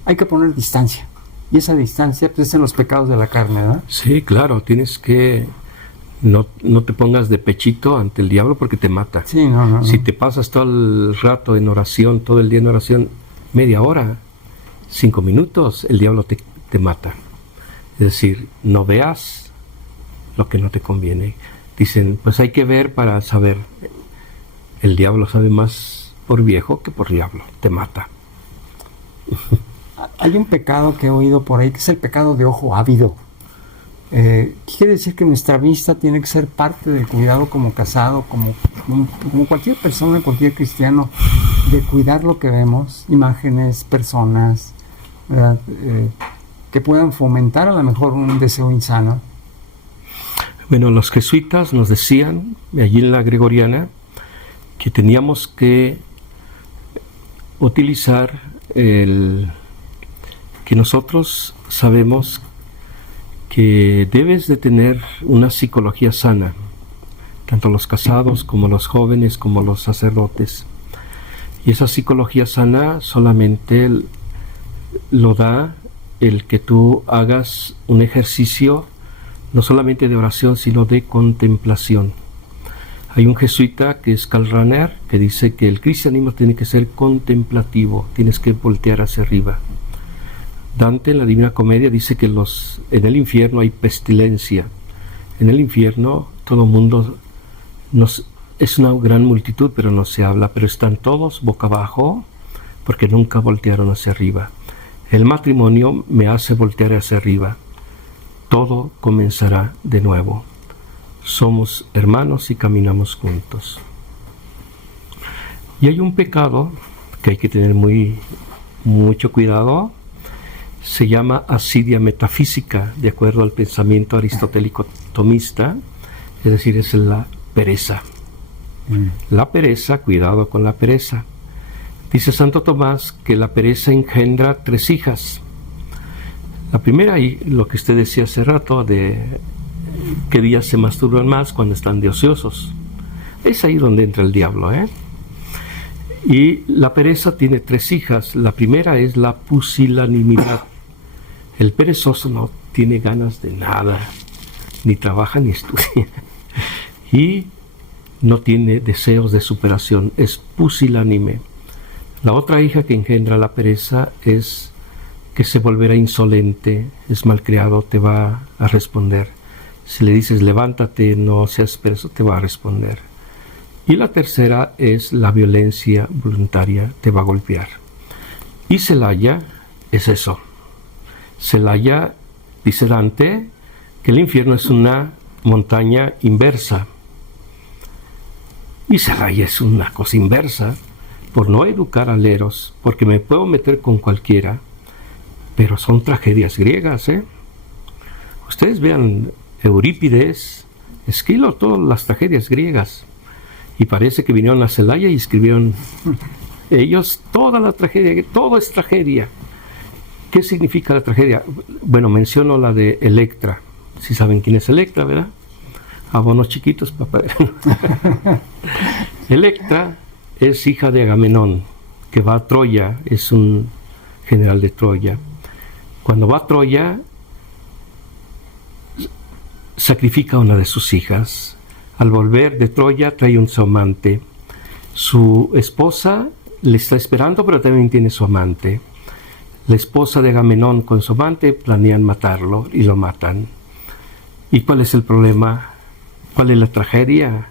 hay que poner distancia, y esa distancia pues es en los pecados de la carne, ¿verdad? Sí, claro, tienes que no te pongas de pechito ante el diablo porque te mata. Sí, no. Si te pasas todo el rato en oración, todo el día en oración, media hora, 5 minutos, el diablo te mata. Es decir, no veas lo que no te conviene. Dicen, pues hay que ver para saber. El diablo sabe más por viejo que por diablo, te mata. Hay un pecado que he oído por ahí, que es el pecado de ojo ávido. Quiere decir que nuestra vista tiene que ser parte del cuidado como casado, como cualquier persona, cualquier cristiano, de cuidar lo que vemos, imágenes, personas, ¿verdad? Que puedan fomentar a lo mejor un deseo insano. Bueno, los jesuitas nos decían, allí en la Gregoriana, que teníamos que utilizar que nosotros sabemos que debes de tener una psicología sana, tanto los casados como los jóvenes como los sacerdotes. Y esa psicología sana solamente lo da el que tú hagas un ejercicio no solamente de oración, sino de contemplación. Hay un jesuita que es Karl Rahner, que dice que el cristianismo tiene que ser contemplativo, tienes que voltear hacia arriba. Dante en la Divina Comedia dice que en el infierno hay pestilencia. En el infierno todo el mundo es una gran multitud, pero no se habla, pero están todos boca abajo porque nunca voltearon hacia arriba. El matrimonio me hace voltear hacia arriba. Todo comenzará de nuevo. Somos hermanos y caminamos juntos. Y hay un pecado que hay que tener mucho cuidado. Se llama asidia metafísica, de acuerdo al pensamiento aristotélico tomista, es decir, es la pereza. La pereza, cuidado con la pereza. Dice Santo Tomás que la pereza engendra 3 hijas. La primera, y lo que usted decía hace rato, de qué días se masturban más cuando están de ociosos. Es ahí donde entra el diablo, ¿eh? Y la pereza tiene 3 hijas. La primera es la pusilanimidad. El perezoso no tiene ganas de nada, ni trabaja ni estudia, y no tiene deseos de superación, es pusilánime. La otra hija que engendra la pereza es que se volverá insolente, es malcriado, te va a responder. Si le dices levántate, no seas perezoso, te va a responder. Y la tercera es la violencia voluntaria, te va a golpear. Y Celaya es eso. Celaya, dice Dante, que el infierno es una montaña inversa. Y Celaya es una cosa inversa, por no educar al eros, porque me puedo meter con cualquiera, pero son tragedias griegas, ¿eh? Ustedes vean Eurípides, Esquilo, todas las tragedias griegas, y parece que vinieron a Celaya y escribieron ellos toda la tragedia, todo es tragedia. ¿Qué significa la tragedia? Bueno, menciono la de Electra, si saben quién es Electra, ¿verdad? Abonos chiquitos, papá. Electra es hija de Agamenón, que va a Troya, es un general de Troya. Cuando va a Troya, sacrifica a una de sus hijas. Al volver de Troya trae su amante. Su esposa le está esperando, pero también tiene su amante. La esposa de Agamenón con su amante planean matarlo y lo matan. ¿Y cuál es el problema? ¿Cuál es la tragedia?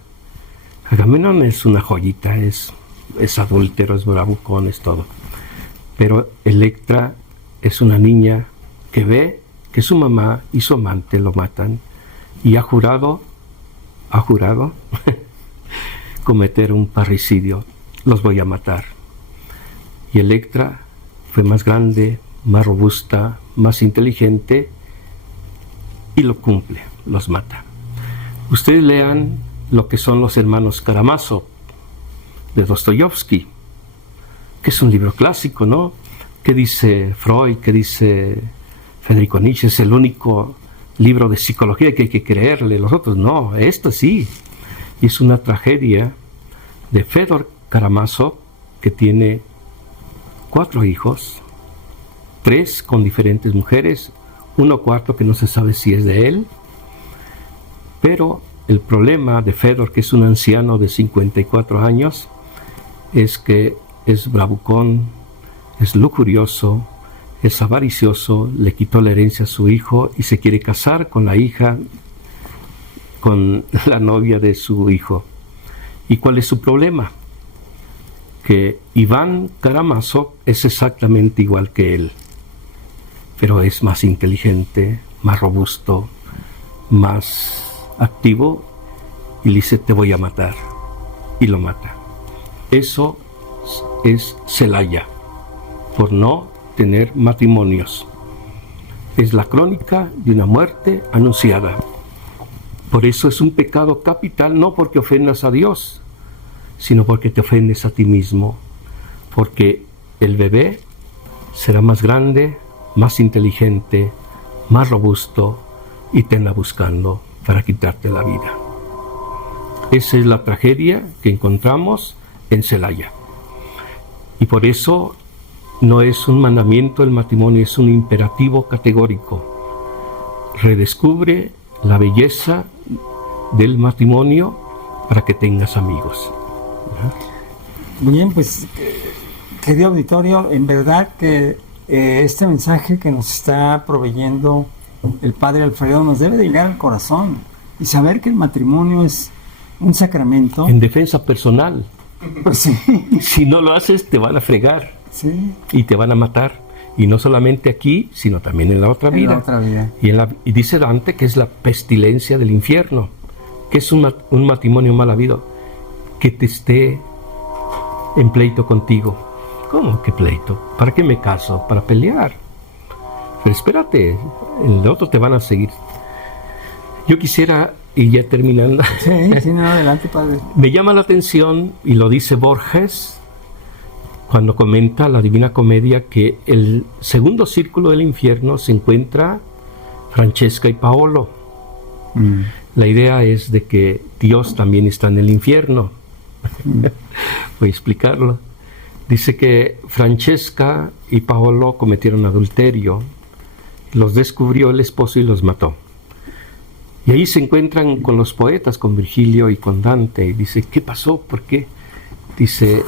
Agamenón es una joyita, es adúltero, es bravucón, es todo. Pero Electra es una niña que ve que su mamá y su amante lo matan y ha jurado cometer un parricidio. Los voy a matar. Y Electra fue más grande, más robusta, más inteligente y lo cumple, los mata. Ustedes lean lo que son los hermanos Karamazov de Dostoyevsky, que es un libro clásico, ¿no? ¿Qué dice Freud? ¿Qué dice Federico Nietzsche? Es el único libro de psicología que hay que creerle, los otros no, esto sí. Y es una tragedia de Fedor Karamazov, que tiene 4 hijos, 3 con diferentes mujeres, 1 cuarto que no se sabe si es de él. Pero el problema de Fedor, que es un anciano de 54 años, es que es bravucón, es lujurioso, es avaricioso, le quitó la herencia a su hijo y se quiere casar con la hija, con la novia de su hijo. ¿Y cuál es su problema? Que Iván Karamazov es exactamente igual que él, pero es más inteligente, más robusto, más activo, y le dice: te voy a matar, y lo mata. Eso es Celaya, por no tener matrimonios. Es la crónica de una muerte anunciada. Por eso es un pecado capital, no porque ofendas a Dios, sino porque te ofendes a ti mismo, porque el bebé será más grande, más inteligente, más robusto, y te anda buscando para quitarte la vida. Esa es la tragedia que encontramos en Celaya. Y por eso no es un mandamiento el matrimonio, es un imperativo categórico. Redescubre la belleza del matrimonio para que tengas amigos. Bien, pues querido auditorio, en verdad que este mensaje que nos está proveyendo el Padre Alfredo nos debe de llegar al corazón y saber que el matrimonio es un sacramento. En defensa personal. Pues sí. Si no lo haces, te van a fregar. Sí. Y te van a matar. Y no solamente aquí, sino también en la otra vida. En la otra vida. Y dice Dante que es la pestilencia del infierno. Que es un matrimonio mal habido. Que te esté en pleito contigo. ¿Cómo que pleito? ¿Para qué me caso? Para pelear. Pero espérate, el otro te van a seguir. Yo quisiera, y ya terminando. Sí, no, adelante, padre. Me llama la atención, y lo dice Borges, cuando comenta la Divina Comedia, que el segundo círculo del infierno se encuentra Francesca y Paolo. La idea es de que Dios también está en el infierno. Voy a explicarlo. Dice que Francesca y Paolo cometieron adulterio, los descubrió el esposo y los mató. Y ahí se encuentran con los poetas, con Virgilio y con Dante, y dice: ¿qué pasó? ¿Por qué? Dice: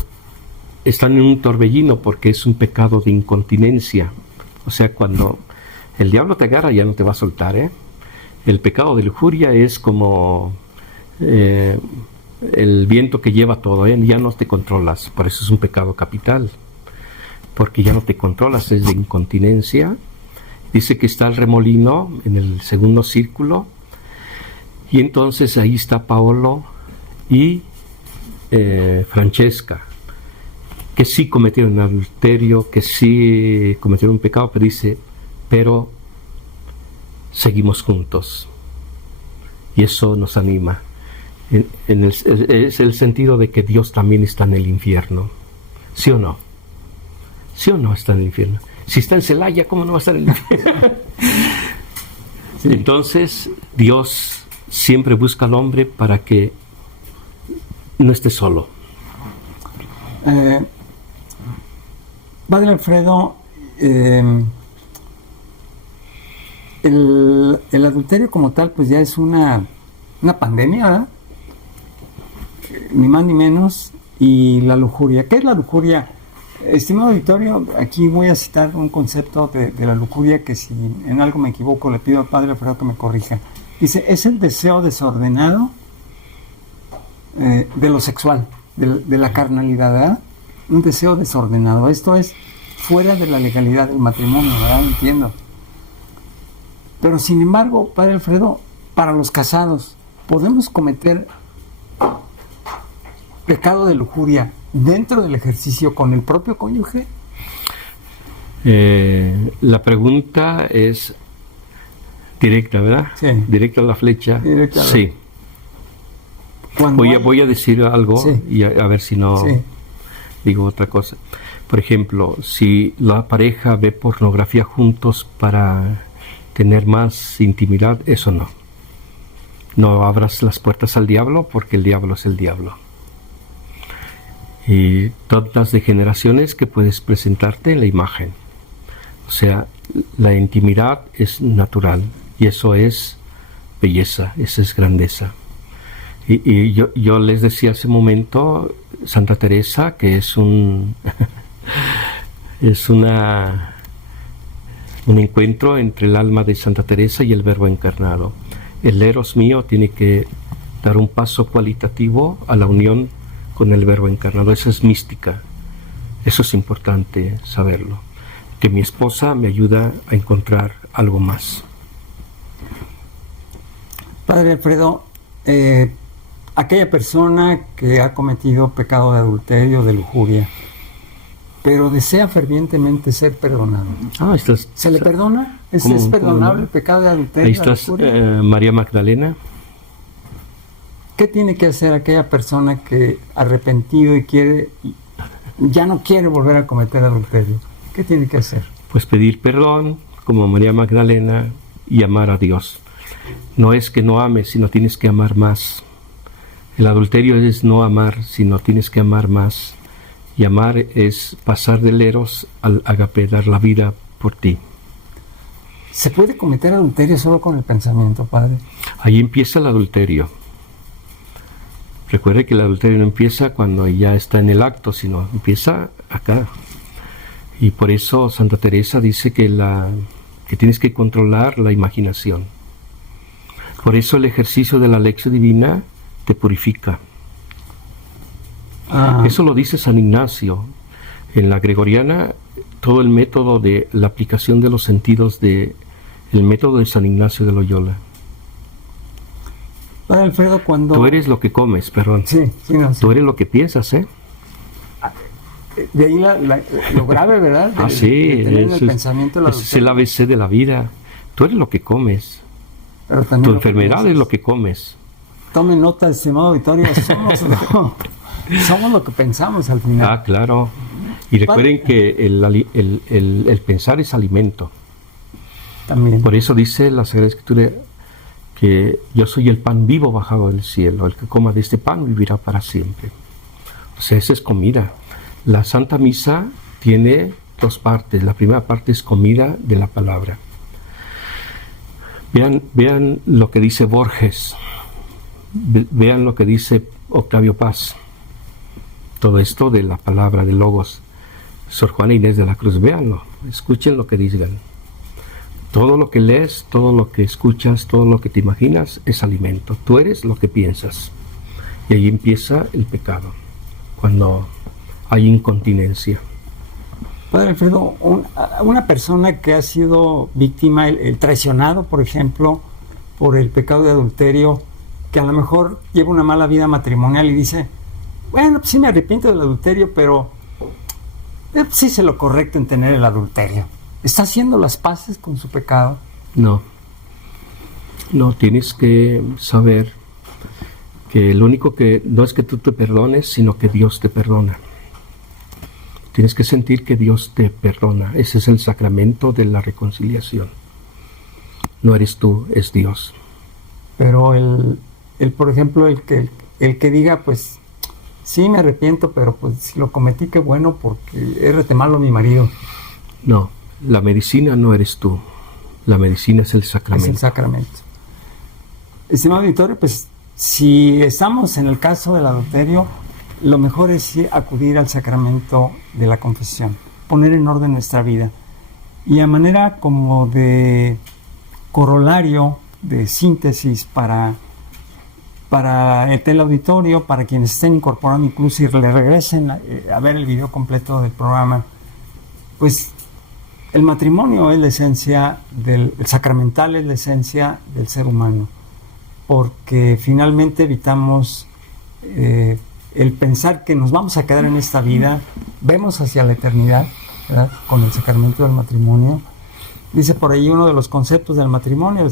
están en un torbellino porque es un pecado de incontinencia. O sea, cuando el diablo te agarra ya no te va a soltar, ¿eh? El pecado de lujuria es como el viento que lleva todo, ¿eh? Ya no te controlas. Por eso es un pecado capital, porque ya no te controlas, es de incontinencia. Dice que está el remolino en el segundo círculo, y entonces ahí está Paolo y Francesca, que sí cometieron adulterio, que sí cometieron un pecado, pero dice: pero seguimos juntos. Y eso nos anima. Es el sentido de que Dios también está en el infierno. ¿Sí o no? ¿Sí o no está en el infierno? Si está en Celaya, ¿cómo no va a estar en el infierno? Sí. Entonces, Dios siempre busca al hombre para que no esté solo. Padre Alfredo, el adulterio como tal, pues ya es una pandemia, ¿verdad? Ni más ni menos. Y la lujuria. ¿Qué es la lujuria? Estimado auditorio, aquí voy a citar un concepto de la lujuria que, si en algo me equivoco, le pido al Padre Alfredo que me corrija. Dice, es el deseo desordenado de lo sexual, de la carnalidad, ¿verdad? Un deseo desordenado. Esto es fuera de la legalidad del matrimonio, ¿verdad? Entiendo. Pero sin embargo, Padre Alfredo, para los casados, ¿podemos cometer pecado de lujuria dentro del ejercicio con el propio cónyuge? La pregunta es directa, ¿verdad? Sí. Directa a la flecha. Directa a la... Sí. Voy a decir algo, sí, y a ver si no sí, digo otra cosa. Por ejemplo, si la pareja ve pornografía juntos para tener más intimidad, eso no. No abras las puertas al diablo, porque el diablo es el diablo. Y todas las degeneraciones que puedes presentarte en la imagen. O sea, la intimidad es natural, y eso es belleza, eso es grandeza. Y yo les decía hace un momento, Santa Teresa, que es un encuentro entre el alma de Santa Teresa y el Verbo encarnado. El eros mío tiene que dar un paso cualitativo a la unión con el Verbo encarnado. Eso es mística. Eso es importante saberlo. Que mi esposa me ayuda a encontrar algo más. Padre Alfredo, aquella persona que ha cometido pecado de adulterio, de lujuria, pero desea fervientemente ser perdonado, ¿se le perdona? ¿Es perdonable el pecado de adulterio? Ahí estás, María Magdalena. ¿Qué tiene que hacer aquella persona que, arrepentido y ya no quiere volver a cometer adulterio? ¿Qué tiene que hacer? Pues pedir perdón, como María Magdalena, y amar a Dios. No es que no ames, sino tienes que amar más. El adulterio es no amar, sino tienes que amar más. Y amar es pasar del eros al agape, dar la vida por ti. ¿Se puede cometer adulterio solo con el pensamiento, Padre? Ahí empieza el adulterio. Recuerde que el adulterio no empieza cuando ya está en el acto, sino empieza acá. Y por eso Santa Teresa dice que tienes que controlar la imaginación. Por eso el ejercicio de la lección divina te purifica. Eso lo dice San Ignacio. En la gregoriana, todo el método de la aplicación de los sentidos el método de San Ignacio de Loyola. Padre Alfredo, cuando... Tú eres lo que comes, perdón. Sí, no, sí. Tú eres lo que piensas, ¿eh? De ahí lo grave, ¿verdad? El pensamiento de es el ABC de la vida. Tú eres lo que comes. Pero también tu enfermedad es lo que comes. Tome nota, estimado auditorio, somos lo que pensamos al final. Ah, claro. Y recuerden que el pensar es alimento. También. Por eso dice la Sagrada Escritura que yo soy el pan vivo bajado del cielo. El que coma de este pan vivirá para siempre. O sea, esa es comida. La Santa Misa tiene dos partes. La primera parte es comida de la palabra. Vean lo que dice Borges. Vean lo que dice Octavio Paz. Todo esto de la palabra de Logos. Sor Juana Inés de la Cruz, véanlo. Escuchen lo que digan. Todo lo que lees, todo lo que escuchas, todo lo que te imaginas es alimento. Tú eres lo que piensas. Y ahí empieza el pecado. Cuando hay incontinencia. Padre Alfredo, una persona que ha sido víctima, el traicionado, por ejemplo, por el pecado de adulterio, que a lo mejor lleva una mala vida matrimonial y dice, bueno, pues sí me arrepiento del adulterio, pero sí hice lo correcto en tener el adulterio. ¿Está haciendo las paces con su pecado? No, tienes que saber que lo único que no es que tú te perdones, sino que Dios te perdona. Tienes que sentir que Dios te perdona. Ese es el sacramento de la reconciliación. No eres tú, es Dios. Pero por ejemplo, el que diga, pues, sí me arrepiento, pero pues si lo cometí, qué bueno, porque es retemarlo a mi marido. No, la medicina no eres tú, la medicina es el sacramento. Es el sacramento. Estimado auditorio, pues si estamos en el caso del adulterio, lo mejor es acudir al sacramento de la confesión, poner en orden nuestra vida. Y a manera como de corolario, de síntesis para el teleauditorio, para quienes estén incorporando incluso y le regresen a ver el video completo del programa, pues el matrimonio es la esencia el sacramental es la esencia del ser humano, porque finalmente evitamos el pensar que nos vamos a quedar en esta vida, vemos hacia la eternidad, ¿verdad? Con el sacramento del matrimonio. Dice por ahí uno de los conceptos del matrimonio,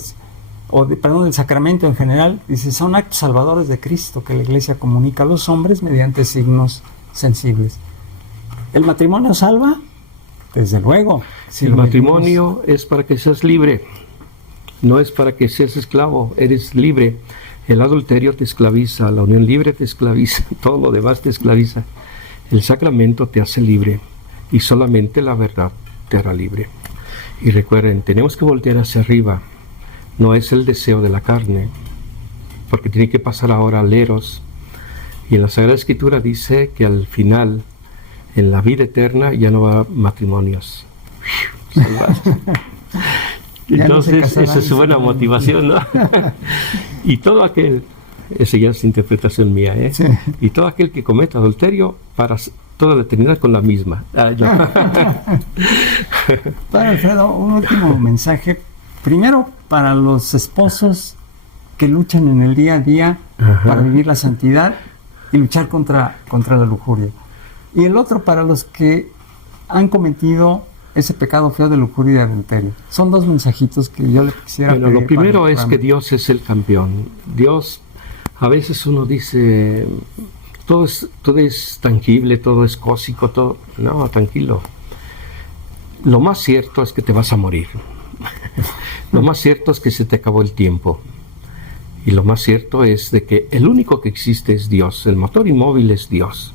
del sacramento en general, dice, son actos salvadores de Cristo que la Iglesia comunica a los hombres mediante signos sensibles. ¿El matrimonio salva? Desde luego. Si el matrimonio es para que seas libre, no es para que seas esclavo, eres libre. El adulterio te esclaviza, la unión libre te esclaviza, todo lo demás te esclaviza. El sacramento te hace libre y solamente la verdad te hará libre. Y recuerden, tenemos que voltear hacia arriba, no es el deseo de la carne, porque tiene que pasar ahora al eros. Y en la Sagrada Escritura dice que al final, en la vida eterna, ya no va matrimonios. Entonces, esa es buena motivación, ¿no? Y todo aquel, esa ya es interpretación mía, ¿eh? Sí. Y todo aquel que cometa adulterio, para toda la eternidad con la misma. Padre Alfredo, un último mensaje. Primero, para los esposos que luchan en el día a día para vivir la santidad y luchar contra la lujuria. Y el otro para los que han cometido ese pecado feo de lujuria y de adulterio. Son dos mensajitos que yo le quisiera pedir. Lo primero es que Dios es el campeón. Dios, a veces uno dice, todo es tangible, todo es cósmico, todo. No, tranquilo. Lo más cierto es que te vas a morir. Lo más cierto es que se te acabó el tiempo. Y lo más cierto es de que el único que existe es Dios. El motor inmóvil es Dios.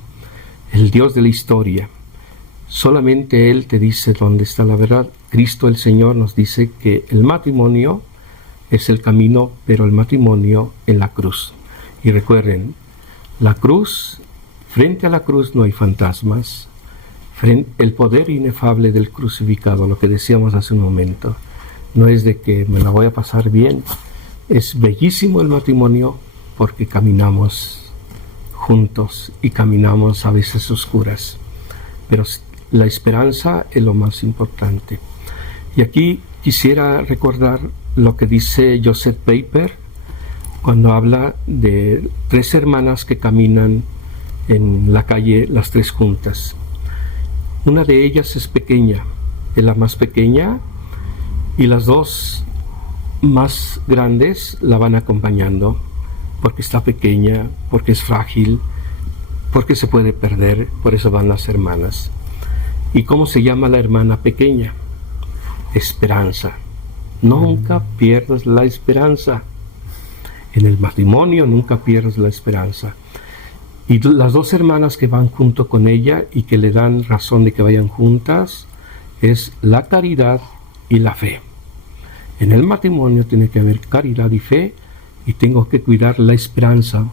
El Dios de la historia. Solamente Él te dice dónde está la verdad. Cristo el Señor nos dice que el matrimonio es el camino, pero el matrimonio en la cruz. Y recuerden, la cruz, frente a la cruz no hay fantasmas. El poder inefable del crucificado, lo que decíamos hace un momento, no es de que me la voy a pasar bien. Es bellísimo el matrimonio porque caminamos juntos y caminamos a veces oscuras. Pero la esperanza es lo más importante. Y aquí quisiera recordar lo que dice Joseph Pieper cuando habla de 3 hermanas que caminan en la calle, las 3 juntas. Una de ellas es pequeña, es la más pequeña, y las 2 más grandes la van acompañando porque está pequeña, porque es frágil, porque se puede perder, por eso van las hermanas. ¿Y cómo se llama la hermana pequeña? Esperanza. Nunca pierdas la esperanza. En el matrimonio nunca pierdas la esperanza. Y las 2 hermanas que van junto con ella y que le dan razón de que vayan juntas es la caridad y la fe. En el matrimonio tiene que haber caridad y fe, y tengo que cuidar la esperanza,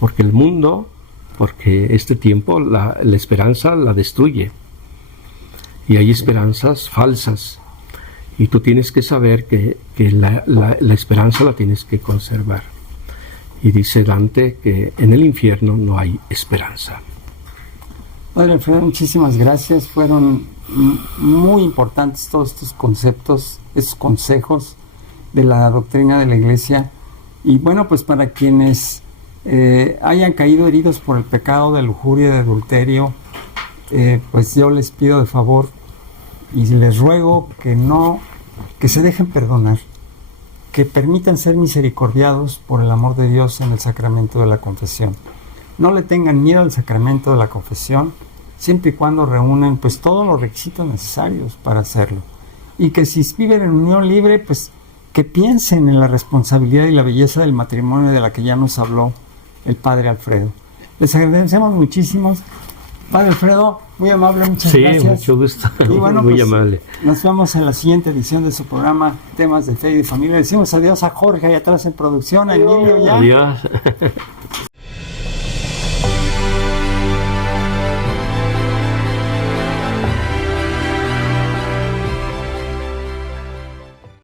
porque el mundo, porque este tiempo la esperanza la destruye. Y hay esperanzas falsas, y tú tienes que saber que la esperanza la tienes que conservar. Y dice Dante que en el infierno no hay esperanza. Padre Alfredo, muchísimas gracias. Fueron muy importantes todos estos conceptos, estos consejos de la doctrina de la Iglesia. Y bueno, pues para quienes hayan caído heridos por el pecado de lujuria, de adulterio, pues yo les pido de favor y les ruego que se dejen perdonar, que permitan ser misericordiados por el amor de Dios en el sacramento de la confesión. No le tengan miedo al sacramento de la confesión, siempre y cuando reúnan pues todos los requisitos necesarios para hacerlo. Y que si viven en unión libre, pues que piensen en la responsabilidad y la belleza del matrimonio de la que ya nos habló el Padre Alfredo. Les agradecemos muchísimo. Padre Alfredo, muy amable, muchas gracias. Sí, mucho gusto. Y bueno, muy pues, amable. Nos vemos en la siguiente edición de su programa Temas de Fe y de Familia. Decimos adiós a Jorge ahí atrás en producción, a Emilio ya. Adiós.